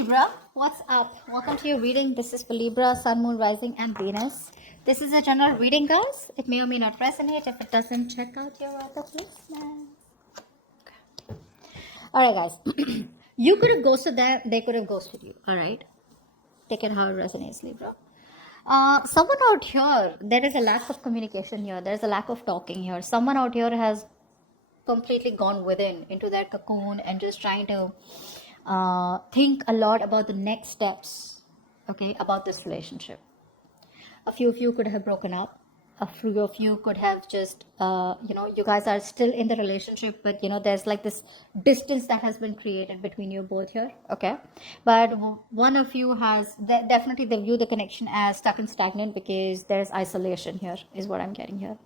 Libra, what's up? Welcome to your reading. This is for Libra, Sun, Moon, Rising, and Venus. This is a general reading, guys. It may or may not resonate. If it doesn't, check out your other placements. Alright, guys. You could have ghosted them, they could have ghosted you. Alright? Take it how it resonates, Libra. Someone out here, there is a lack of communication here. There is a lack of talking here. Someone out here has completely gone within into their cocoon and just trying to think a lot about the next steps, okay, about this relationship. A few of you could have broken up. A few of you could have just, you guys are still in the relationship, but there's like this distance that has been created between you both here, okay? But one of you has definitely they view the connection as stuck and stagnant because there's isolation here, is what I'm getting here.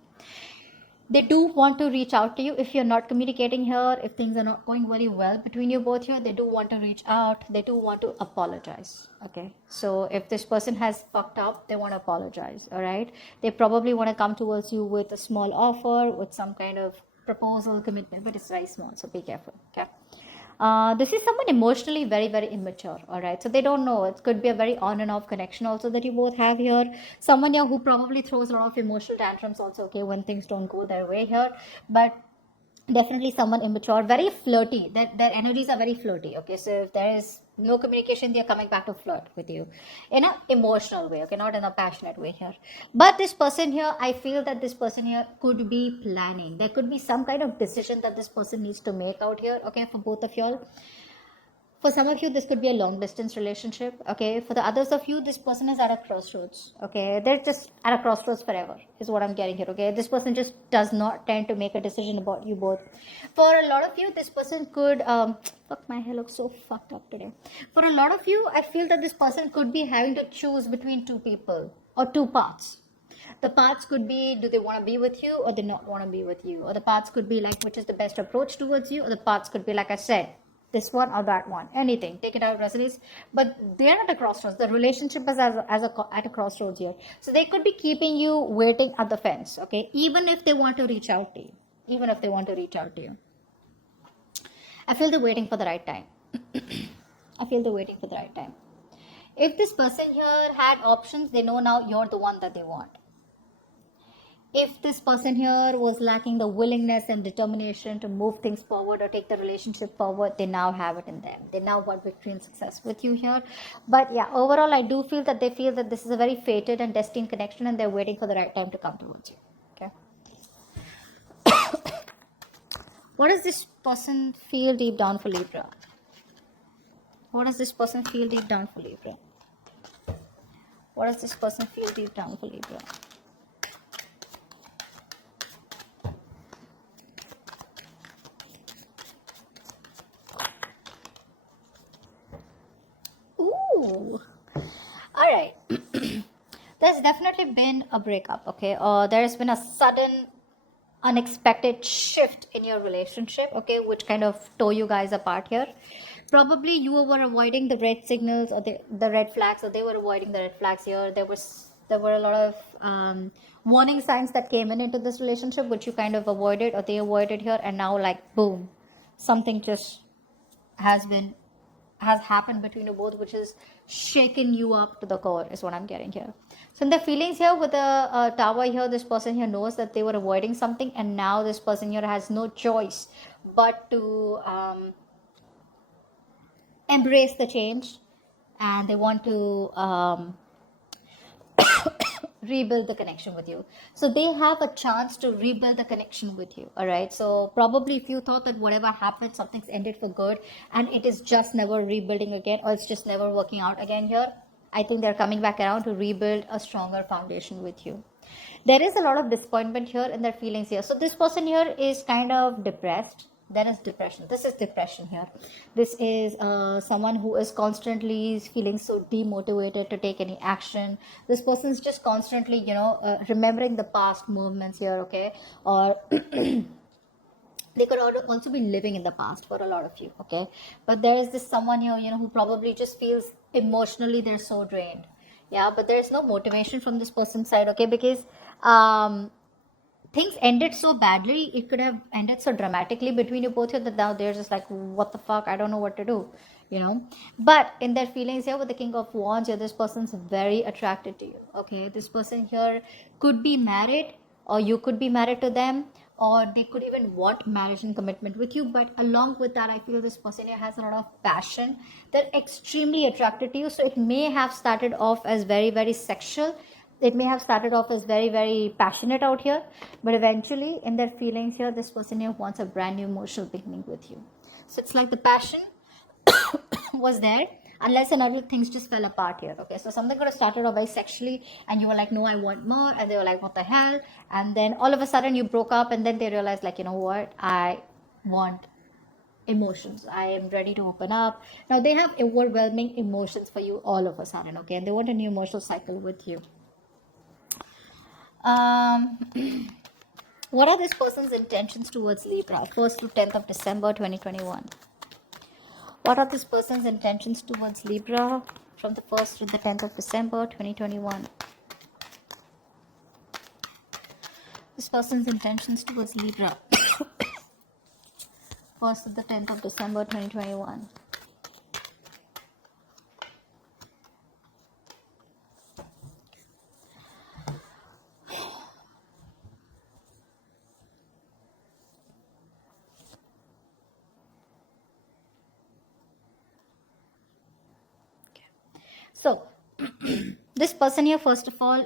They do want to reach out to you if you're not communicating here, if things are not going very well between you both here. They do want to reach out, they do want to apologize, okay? So if this person has fucked up, they want to apologize, all right? They probably want to come towards you with a small offer, with some kind of proposal, commitment, but it's very small, so be careful, okay? This is someone emotionally very, very immature, all right? So they don't know. It could be a very on and off connection also that you both have here. Someone here who probably throws a lot of emotional tantrums also, okay, when things don't go their way here. But definitely someone immature, very flirty. That their energies are very flirty, okay? So if there is no communication, they're coming back to flirt with you in an emotional way, okay, not in a passionate way here. But this person here, I feel that this person here could be planning. There could be some kind of decision that this person needs to make out here, okay, for both of y'all. For some of you, this could be a long distance relationship, okay? For the others of you, this person is at a crossroads, okay? They're just at a crossroads forever, is what I'm getting here, okay? This person just does not tend to make a decision about you both. For a lot of you, this person could, fuck, my hair looks so fucked up today. For a lot of you, I feel that this person could be having to choose between two people or two paths. The paths could be, do they want to be with you or they not want to be with you? Or the paths could be like, which is the best approach towards you? Or the paths could be, like I said, this one or that one, anything, take it out, resonates. But they're at a crossroads. The relationship is at a crossroads here. So they could be keeping you waiting at the fence, okay? Even if they want to reach out to you. Even if they want to reach out to you. I feel they're waiting for the right time. I feel they're waiting for the right time. If this person here had options, they know now you're the one that they want. If this person here was lacking the willingness and determination to move things forward or take the relationship forward, they now have it in them. They now want victory and success with you here. But yeah, overall, I do feel that they feel that this is a very fated and destined connection and they're waiting for the right time to come towards you. Okay. What does this person feel deep down for Libra? What does this person feel deep down for Libra? What does this person feel deep down for Libra? Ooh. All right. There's definitely been a breakup, okay? There's been a sudden, unexpected shift in your relationship, okay, which kind of tore you guys apart here. Probably you were avoiding the red signals or the red flags, or they were avoiding the red flags here. There were a lot of warning signs that came into this relationship, which you kind of avoided or they avoided here, and now like boom, something just has happened between you both, which is shaken you up to the core, is what I'm getting here. So in the feelings here with the tower here, this person here knows that they were avoiding something, and now this person here has no choice but to embrace the change, and they want to rebuild the connection with you. So they have a chance to rebuild the connection with you, all right? So probably if you thought that whatever happened, something's ended for good and it is just never rebuilding again, or it's just never working out again here, I think they're coming back around to rebuild a stronger foundation with you. There is a lot of disappointment here in their feelings here. So this person here is kind of depressed. There is depression. This is depression here. This is someone who is constantly feeling so demotivated to take any action. This person is just constantly, remembering the past movements here, okay? Or they could also be living in the past for a lot of you, okay? But there is this someone here, who probably just feels emotionally they're so drained. Yeah, but there's no motivation from this person's side, okay? Because things ended so badly, it could have ended so dramatically between you both here that now they're just like, what the fuck, I don't know what to do, you know. But in their feelings here with the King of Wands here, this person's very attracted to you. Okay, this person here could be married, or you could be married to them, or they could even want marriage and commitment with you. But along with that, I feel this person here has a lot of passion. They're extremely attracted to you, so it may have started off as very, very sexual. It may have started off as very, very passionate out here, but eventually in their feelings here, this person here wants a brand new emotional beginning with you. So it's like the passion was there, unless and until things just fell apart here. Okay, so something could have started off very sexually, and you were like, no, I want more, and they were like, what the hell? And then all of a sudden you broke up, and then they realized, like, you know what, I want emotions, I am ready to open up. Now they have overwhelming emotions for you all of a sudden. Okay, and they want a new emotional cycle with you. What are this person's intentions towards Libra, 1st to 10th of December 2021? What are this person's intentions towards Libra from the 1st to the 10th of December 2021? This person's intentions towards Libra, 1st to the 10th of December 2021. So, this person here, first of all,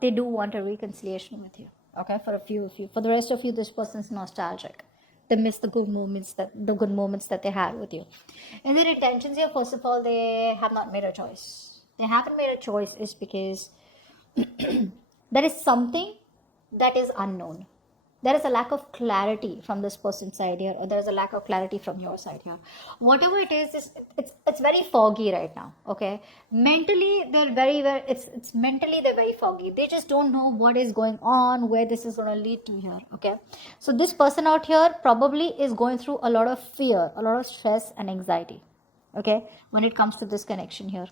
they do want a reconciliation with you. Okay, for a few of you. For the rest of you, this person's nostalgic. They miss the good moments that they had with you. And their intentions here, first of all, they have not made a choice. They haven't made a choice is because there is something that is unknown. There is a lack of clarity from this person's side here, or there is a lack of clarity from your side here. Whatever it is it's very foggy right now. Okay, mentally they're very it's mentally they're very foggy. They just don't know what is going on, where this is going to lead to here. Okay, so this person out here probably is going through a lot of fear, a lot of stress and anxiety. Okay, when it comes to this connection here,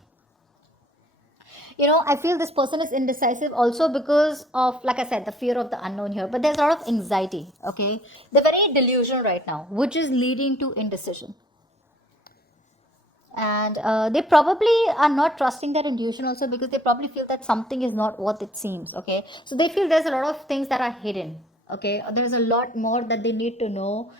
you know, I feel this person is indecisive also because of, like I said, the fear of the unknown here. But there's a lot of anxiety. Okay, they're very delusional right now, which is leading to indecision. And they probably are not trusting their intuition also, because they probably feel that something is not what it seems. Okay, so they feel there's a lot of things that are hidden. Okay, there's a lot more that they need to know.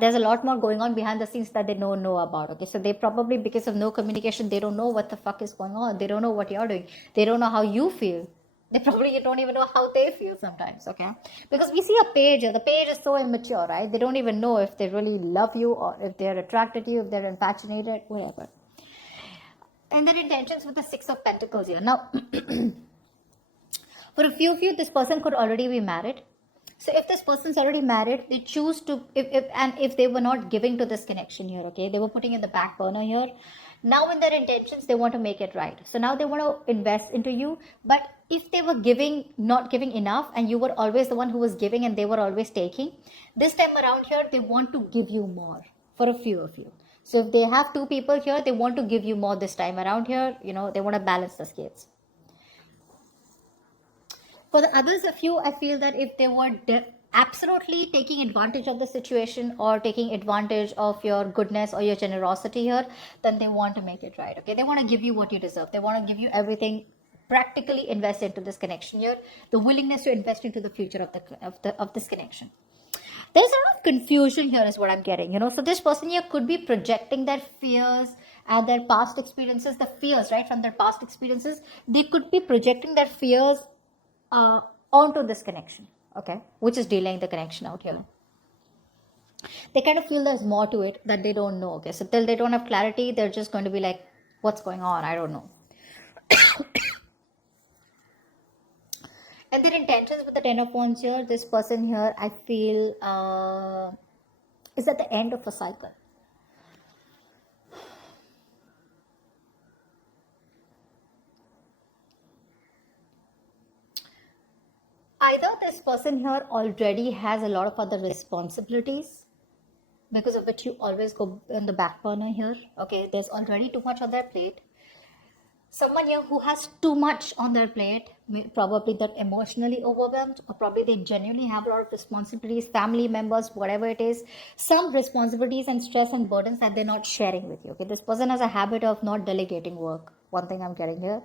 There's a lot more going on behind the scenes that they don't know about. Okay, so they probably, because of no communication, they don't know what the fuck is going on. They don't know what you're doing. They don't know how you feel. They probably don't even know how they feel sometimes. Okay, because we see a page, the page is so immature, right? They don't even know if they really love you, or if they're attracted to you, if they're infatuated, whatever. And their intentions with the Six of Pentacles here. Now, for a few of you, this person could already be married. So if this person's already married, they choose to, if they were not giving to this connection here, okay, they were putting in the back burner here. Now in their intentions, they want to make it right. So now they want to invest into you. But if they were not giving enough, and you were always the one who was giving and they were always taking, this time around here, they want to give you more for a few of you. So if they have two people here, they want to give you more this time around here. You know, they want to balance the scales. For the others of you, I feel that if they were absolutely taking advantage of the situation, or taking advantage of your goodness or your generosity here, then they want to make it right. Okay, they want to give you what you deserve. They want to give you everything. Practically invest into this connection here. The willingness to invest into the future of this connection. There's a lot of confusion here is what I'm getting, you know. So this person here could be projecting their fears and their past experiences, the fears, right, from their past experiences. They could be projecting their fears onto this connection, okay, which is delaying the connection out here. They kind of feel there's more to it that they don't know. Okay, so till they don't have clarity, they're just going to be like, what's going on? I don't know. And their intentions with the Ten of Wands here, this person here, I feel is at the end of a cycle. Either this person here already has a lot of other responsibilities, because of which you always go on the back burner here. Okay, there's already too much on their plate. Someone here who has too much on their plate, probably that emotionally overwhelmed, or probably they genuinely have a lot of responsibilities, family members, whatever it is, some responsibilities and stress and burdens that they're not sharing with you. Okay, this person has a habit of not delegating work. One thing I'm getting here.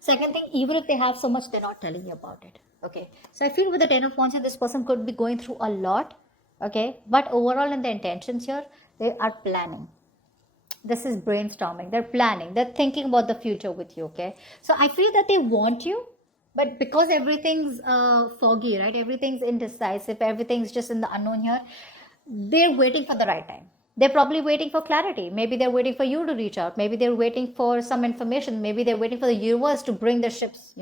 Second thing, even if they have so much, they're not telling you about it. Okay, so I feel with the Ten of Wands, this person could be going through a lot. Okay, but overall, in the intentions here, they are planning. This is brainstorming. They're planning. They're thinking about the future with you. Okay, so I feel that they want you, but because everything's foggy, right? Everything's indecisive. Everything's just in the unknown here. They're waiting for the right time. They're probably waiting for clarity. Maybe they're waiting for you to reach out. Maybe they're waiting for some information. Maybe they're waiting for the universe to bring their ships.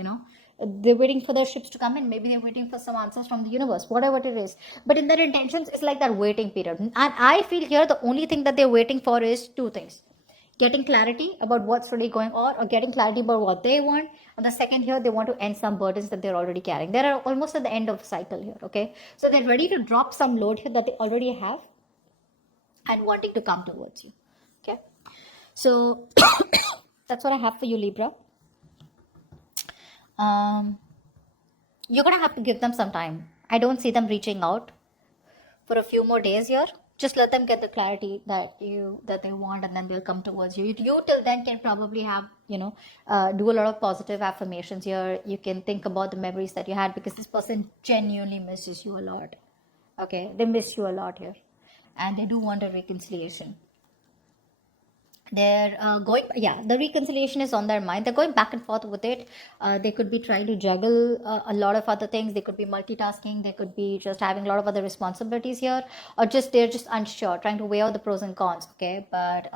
They're waiting for their ships to come in. Maybe they're waiting for some answers from the universe, whatever it is. But in their intentions, it's like that waiting period. And I feel here the only thing that they're waiting for is two things: getting clarity about what's really going on, or getting clarity about what they want. And the second here, they want to end some burdens that they're already carrying. They're almost at the end of the cycle here. Okay, so they're ready to drop some load here that they already have and wanting to come towards you. Okay, so that's what I have for you, Libra. You're gonna have to give them some time. I don't see them reaching out for a few more days here. Just let them get the clarity that they want, and then they'll come towards you. You till then can probably have do a lot of positive affirmations here. You can think about the memories that you had, because this person genuinely misses you a lot. Okay, they miss you a lot here, and they do want a reconciliation. They're the reconciliation is on their mind. They're going back and forth with it. They could be trying to juggle a lot of other things. They could be multitasking. They could be just having a lot of other responsibilities here, or just they're just unsure, trying to weigh out the pros and cons. Okay, but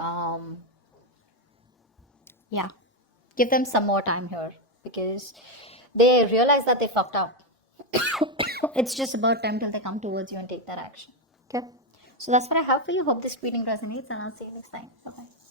yeah, give them some more time here, because they realize that they fucked up. It's just about time till they come towards you and take that action. Okay, so that's what I have for you. Hope this reading resonates, and I'll see you next time. Bye bye.